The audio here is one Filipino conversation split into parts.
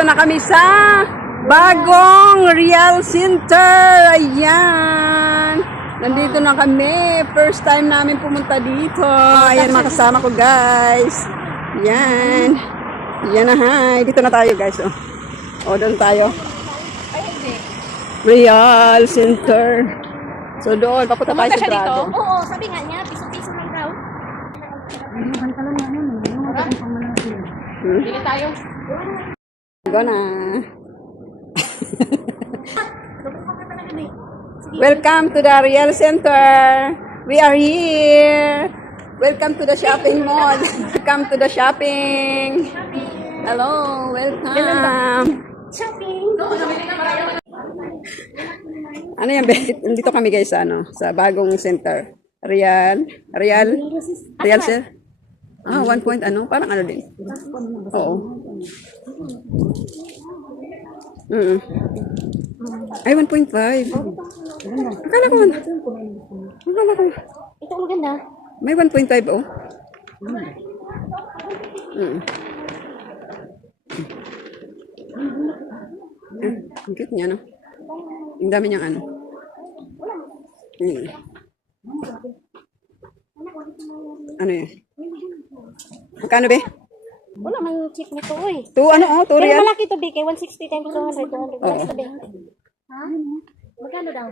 nandito na kami sa bagong Real Center. Ayan. Nandito na kami. First time namin pumunta dito. Ayan, mga kasama ko, guys. Ayan. Ayan na, hi. Dito na tayo, guys. O, doon tayo. Real Center. So, doon. Papunta tayo sa Grado. Oo, sabi nga niya, piso-piso lang daw. Dili tayo. Go na. Welcome to the Real Center. We are here. Welcome to the shopping mall. Welcome to the shopping. Hello, welcome. Shopping. Ano yan, dito kami guys sa bagong center. Real sir. Ah, 1 point parang ano din. Oo. Ay, 1.5. Akala ko. Ito ang maganda. May 1.5 oh. Ang cute niya, no? Ang dami niyang ano. Ano yan? Magkano be? Wala man check nito eh. 2 Pero real? malaki to be kay 160 times 200. Malaki to be. Ha? Magkano daw?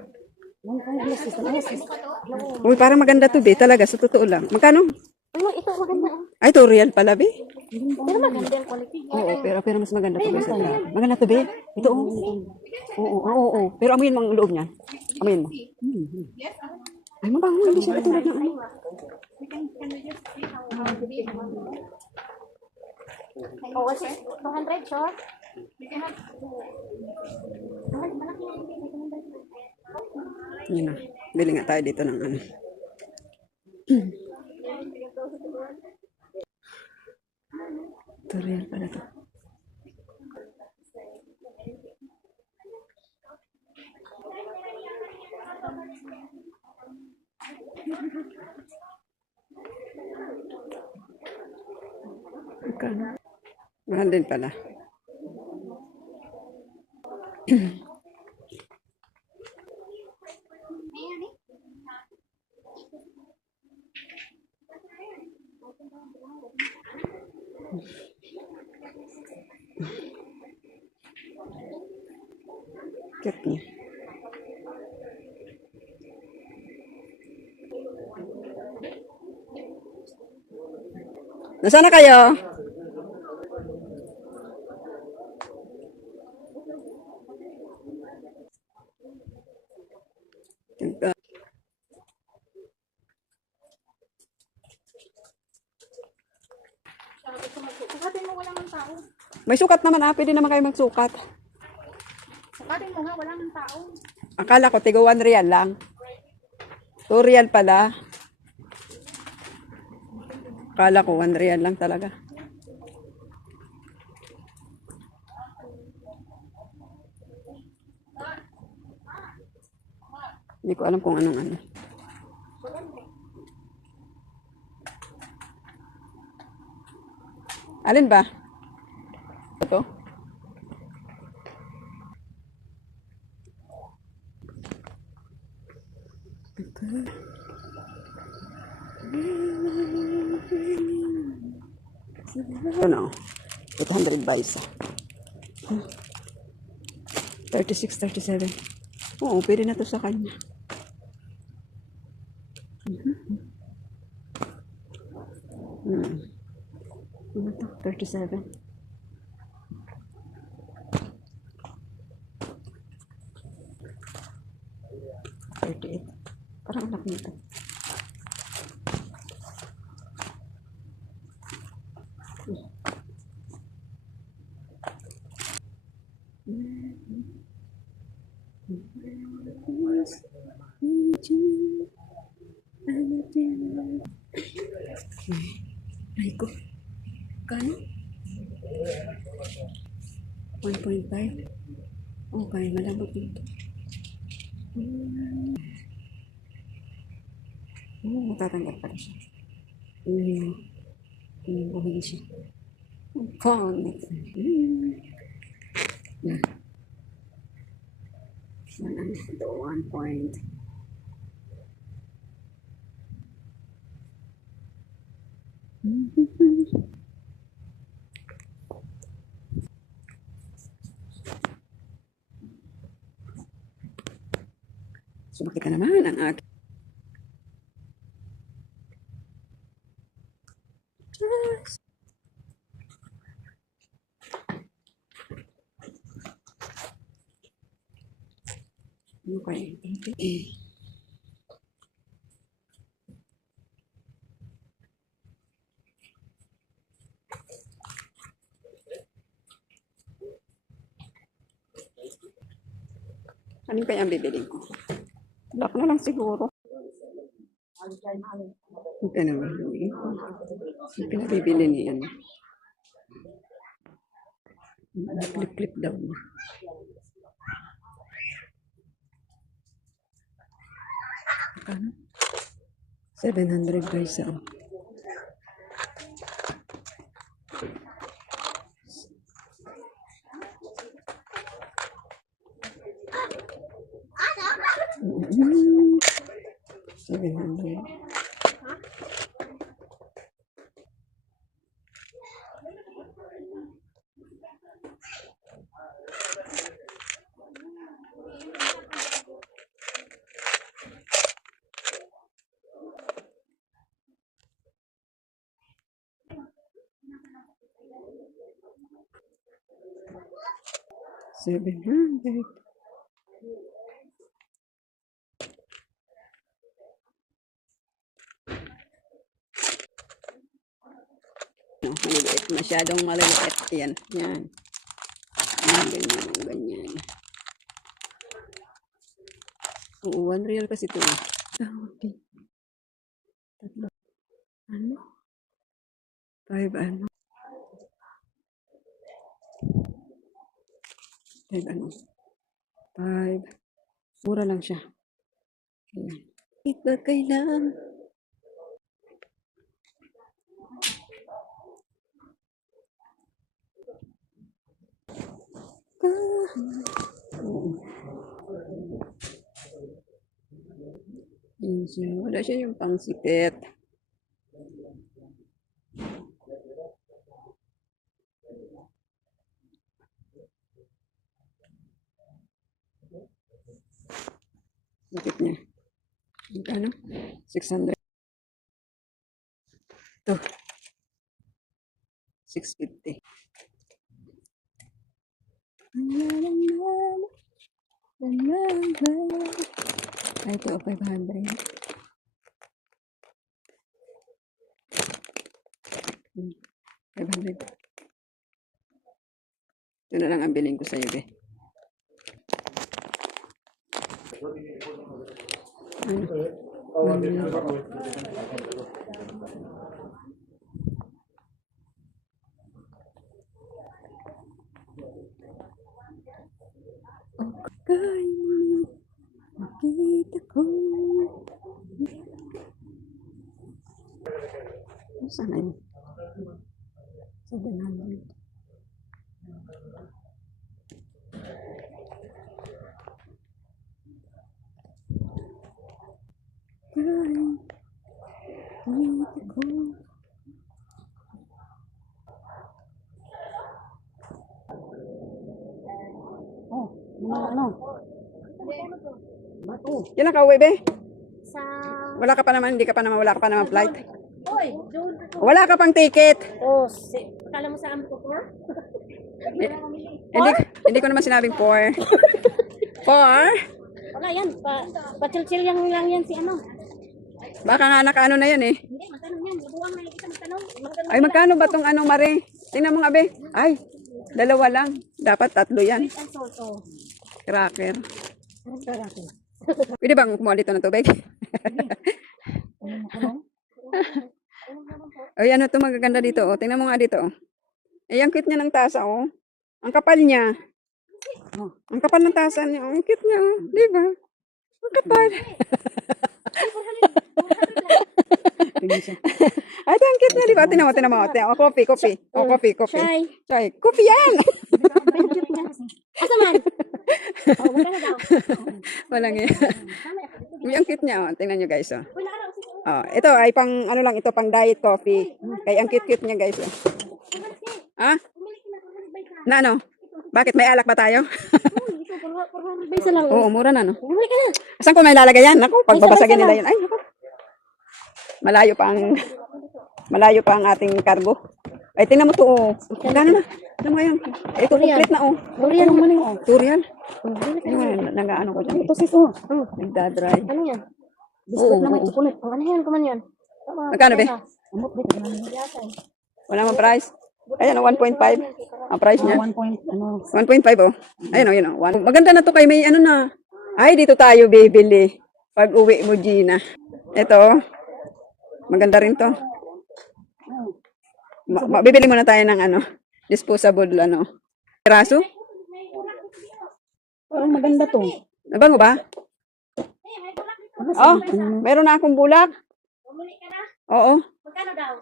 Uy, parang maganda to be. Talaga, sa totoo lang. Magkano? Ano, ito maganda. Ay, 2 real pala be? Pero maganda yung quality. Oo, pero mas maganda to be. Maganda to be? Ito oo. Pero amuyin mo ang loob niya. Amuyin mo. Ay, mabango. Hindi siya katulad ng ano. Oo, 200 sure. Yun na. Bili nga tayo dito ng ano. Ito real pala to. Magkano? Mahal din pala. Cute niya. Nasaan na kayo? Sukatin mo wala ng tao. May sukat naman pwede naman kayo magsukat. Sukatin mo nga wala ng tao. Akala ko tigo 1 real lang. 2 real pala. Akala ko 1 real lang talaga. Hindi ko alam kung anong ano. Alin ba? Ito? Ano? 800 ba isa? 36, 37. Oo, pwede na to sa kanya. Ano to? 37. 38. Parang anak nito. Ay ko. Kano? 1.5. Okay, malambot dito. Matatanggal pala siya. Bumili siya. Pangit. Ito, 1 point. Sumakit ka naman ang akin. Okay. Ano kaya ang bibili ko? Black na lang siguro. Ito na ba? Ang pinabibili niya. Clip-clip daw. Ano? 700 guys. Oh. Mm, 700. $700. No, maliit. Masyadong maliliit. Yan. Yan. Yan, ganyan. Ganyan. Oo, $1 kasi ito. Okay. Tatlo. Ano? 5 ano? 5 ano? 5. Mura lang siya. Ayan. Ito kailan? Oo. Yun siya. Wala siya yung pangsikit. Sikit niya. Ano? 600. Ito. 650. Ay, ito, 500. 500. Ito na lang ang bilhin ko sa'yo, be. Okay, nakita ko. Saan na yun? 700. Nakita ko. Oh, ano? Kailan ka uwi, be? Sa... Wala ka pa naman, hindi ka pa naman, wala ka pa naman flight. Hoy, doon ako. Wala ka pang ticket. Oh, akala mo saan ko for? Hindi ko naman sinabing 4. 4? Wala yan, pa-chill-chill lang yan si ano. Baka nga nakaano na yan eh. Hindi, magtanong yan. Nabuwang na kita magtanong. Ay, magkano ba tong ano, Mare? Tingnan mo nga, be. Ay, 2 lang. Dapat 3 yan. Sweet and salt, oh. Cracker. Anong karate? Pwede bang kumuha dito ng tubig? Ay, ano to magaganda dito, oh. Tingnan mo nga dito, oh. Ay, ang cute niya ng tasa, oh. Ang kapal niya. Oh, ang kapal ng tasa niya. Oh. Ang cute niya, oh. Di ba? Ang kapal. Ay, ito ang cute niya, di ba? Tingnan mo. Oh, coffee. Oh, coffee. Chai. Chai. Coffee yan. Asa man? Oh, magkano daw? Walang yan. Uy, ang cute niya, oh. Tingnan nyo guys, oh. Wala araw. Oh, ito ay pang, ano lang, ito pang diet coffee. Kaya ang cute-cute niya guys, oh. Ha? Na ano? Bakit? May alak ba tayo? Ito, puro isa lang. Oo, mura na, no? Bumili ka na. Saan ko may lalagay yan? Naku, pagbabasagin nila yun. Ay, naku. Malayo pa ang ating cargo. Ay, tingnan mo to, oh. Magkano na? Ano mo yun? Ito, complete na, oh. Durian naman yun. Turial. Bumili ka na. Ayun, nag-ano ko dyan. Ito sis, oh. Nagdadry. Ano yan? Biscuit naman, chocolate. Ano yan, kuman yan? Magkano, be? Amot, be. Wala mang price. Ayan, 1.5. Ang price niya. 1.5, oh. Ayun, oh, yun, oh. Maganda na to kay may ano na. Ay, dito tayo bibili. Pag uwi mo, Gina. Ito, maganda rin to. Bibili muna tayo ng ano, disposable, ano. Piraso? Parang maganda to. Nabango ba? Oh, meron na akong bulak. Bumili ka na? Oo. Magkano daw?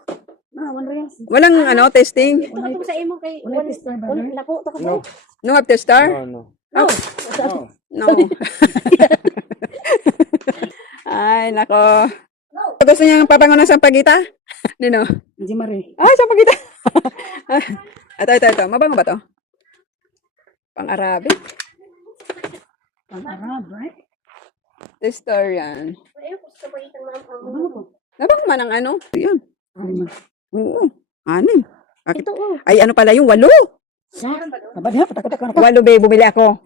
Walang ano, testing. Ito ka sa imo kay... Wala tester ba? Naku, ito ka po. No have tester? No. Oh. No. Ay, nako. Gusto niya pabango ng sampagita? Nino? Hindi mari. Ay, sampagita. Ito. Mabango ba to? Pang-Arabic. Pang-Arab, right? Tester yan. Ayun, gusto ko itan mga Nabango man ang ano? Yan. Oo. 6. Bakit? Ito, oh. Ay, ano pala yung 8? Kabad ha, patak-patak ka na. 8, be, bumili ako.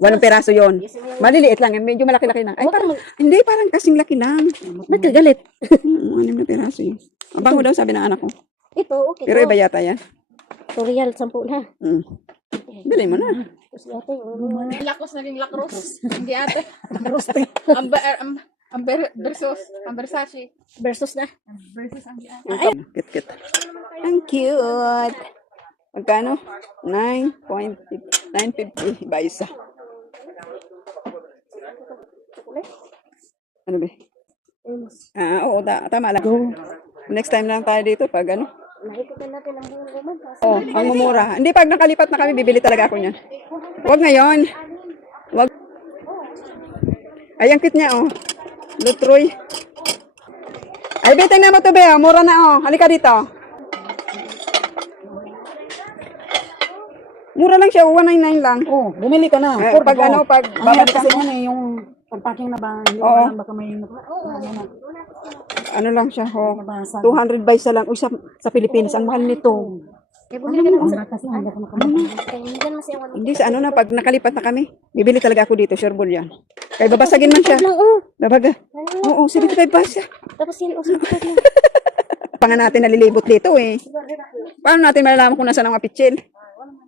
8 peraso yon. Maliliit lang. Medyo malaki-laki lang. Ay, parang, hindi, parang kasing laki lang. Ba't ka galit? 6 na peraso yun. Ang bango daw, sabi ng anak ko. Ito, okay. Pero iba yata yan. Tutorial, 10 na. Bili mo na. Tapos ate, Lakos naging lakros. Hindi ate. Roste. Ang Versace. versus na. Versus ang Kit. Ang cute. Magkano? 9.50 ba isa? Ano ba? Oo, tama lang. Next time lang tayo dito pag ano. Nakikutan natin ang buong roman. Oh, ang mumura. Hindi, pag nakalipat na kami, bibili talaga ako niyan. Huwag ngayon. Huwag. Ay, ang cute niya, oh. Lutroy. Ay, biting na mo to, be, oh. Mura na, oh. Halika dito. Mura lang siya, 199 lang. Oh, bumili ka na. Pag ano, pag babalik babalik kasi mo. yan eh, yung pagpacking na ba? Hindi Oo. baka may Ano lang siya, oh. nabasag. 200 by isa lang. Uy, sa Pilipinas, ang mahal nito. Kaya bumili ka na. Ang lakas nga, hindi ako makamahal. Kaya hindi mas yung Hindi, sa ano na, pag nakalipat na kami, bibili talaga ako dito, sure ball yan. Kaya babasagin man siya. Oo. Babaga. Oo, 75 pesos. Tapos yan, usap ko na. Pangan natin nalilibot dito eh. Paano natin malalaman kung nasaan ang apitsil?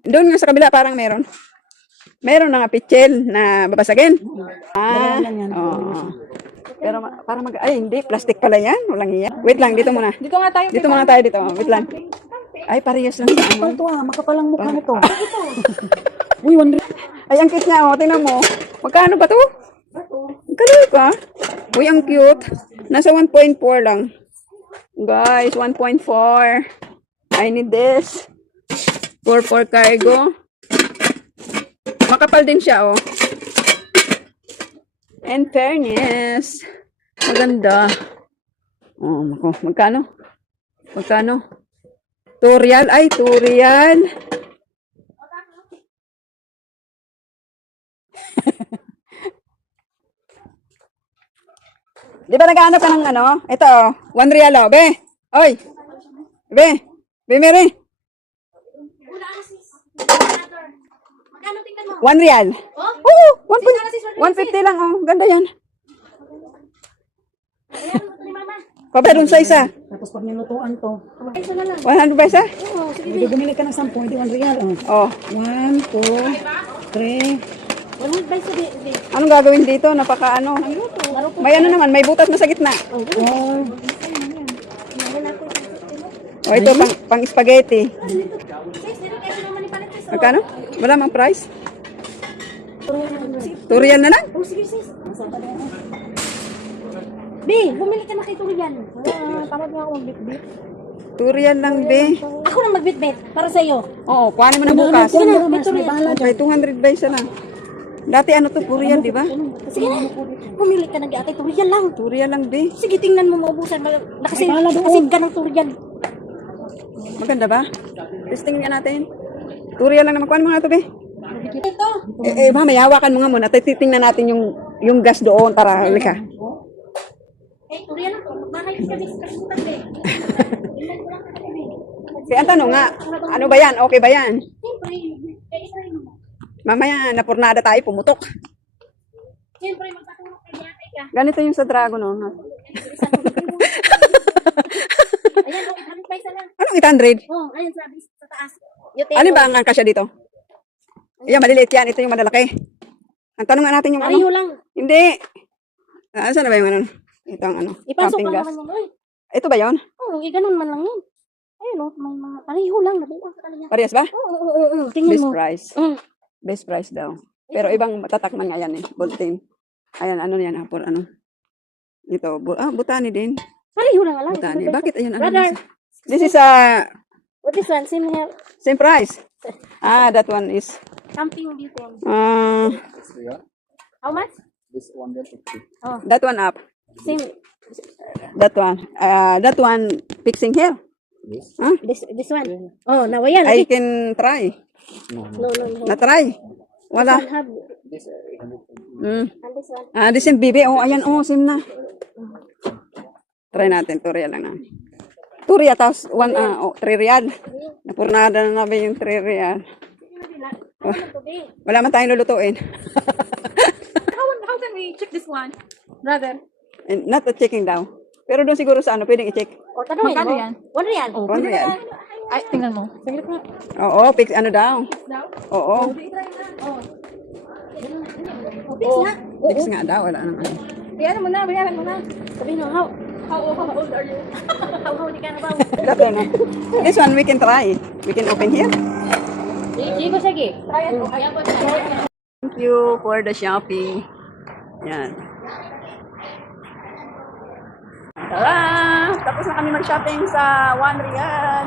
Doon nga sa kabila parang meron. Meron ng apitsil na babasagin. Ah, oo. Pero para ay hindi, plastic pala yan. Walang iya. Wait lang, dito muna. Dito nga tayo. Dito muna tayo dito. Wait lang. Ay, parehas lang sa ano. Ito ah, makapalang mukha nito. Uy, 100. Ay, ang cute niya, oh. Tingnan mo. Magkano ba to? Magkano ka? Uy, ang cute. Nasa 1.4 lang. Guys, 1.4. I need this. For cargo. Makapal din siya, oh. And fairness. Maganda. Oh, magkano? Magkano? 2 real. Ay, 2 real. Di ba nag-aanap ka ng ano? Ito, 1 real, oh. Be! Oy! Be! Be, Mary! Magkano tingnan mo? 1 real. Oo, 150 lang, oh. Ganda yan. Ayan, ni mama. Pabay dun sa isa. Tapos pag nilutuan to, Ay, isa na lang. 100 ba isa? Oo, sige. hindi bumili ka ng 10, hindi 1 real. Oh. Oh. 1, 2, 3. 100 by sabi. Anong gagawin dito? Napaka ano? May ano naman, may butas na sa gitna. 4. Oh, ito pang spaghetti. Sis, dito kayo naman ni palit sis. Magkano? Wala mang price. 2 real na lang? Oh, sige sis. B, bumili ka na kay Turian. Tamad nga ako mag-bit-bit. Durian lang, be. Ako na magbitbit para sa iyo. Oo, kuhanin mo na bukas. Sige na, ito na. Okay, 200 ba isa lang. Dati ano to, Durian, di ba? Sige na. Pumili ka ng ate. Turian lang. Durian lang, be. Sige, tingnan mo maubusan. Nakasin ka ng turian. Maganda ba? Testing nga natin. Durian lang naman. Kuhanin mo nga to, be. Ito. Mamaya, hawakan mo nga muna. Titingnan natin yung gas doon para halika. Turian lang. Bakit ka kasutan, be? Tingnan ko lang ka, be. Kaya ang tanong nga, ano ba yan? Okay ba yan? Siyempre, isa-isa mo. Mamaya, napurnada tayo, pumutok. Siyempre, magpatulog kay ate ka. Ganito yung sa dragon, no? Ayan, 800 pa isa lang. Anong 800? Oh, ayun sabi sa taas. Ano ba ang kasya dito? Ayan, maliliit yan. Ito yung malalaki. Ang tanong nga natin yung ano? Pareho lang. Hindi. Saan na ba yung ano? Ito ang ano? Ipasok Camping lang gas. naman yun. Oy. Ito ba yun? Oo, ganun man lang yun. Ayun, oh, may mga pareho lang. Nabukas ka talaga. Parehas ba? Oo. Tingnan Best mo. price. Best price daw. Pero ibang tatakman nga yan eh. Bolting. Ayan, ano yan? Por ano? Ito. Butani din. Pareho lang alam. Butani. Bakit ayun? Ano? Brother. This is What is one? Same here. same price. That one is Camping different. How much? This 150. Oh, that one up. same. That one. That one fixing here. Yes. Huh? This one. Oh, now ayan. I can try. No. No. Na-try. Wala. This one have. This 150. Mm. And this one. This yung bibi. Oh, ayan. Oh, sim na. Try natin. Turia lang na. Turia, tapos 3 real. Napurnada na namin yung 3 real. Ano to be? Wala man tayong lulutuin. How can we check this one? Brother. And not to checking daw. Pero doon siguro sa ano, pwedeng i-check. O, tanongin Magkano mo. yan? 1 real. Oh, 1 real. Ay, tingnan mo. Sige na. Oo, fix ano daw. Oo. fix nga. Fix nga daw. Wala naman. Bayaran mo na. Sabihin mo, how? How old are you? How di ka na ba? That one, this one we can try. We can open here. Sige, sige. Try it. Ayan po. Thank you for the shopping. Yan. Tara! Tapos na kami mag-shopping sa 1 real.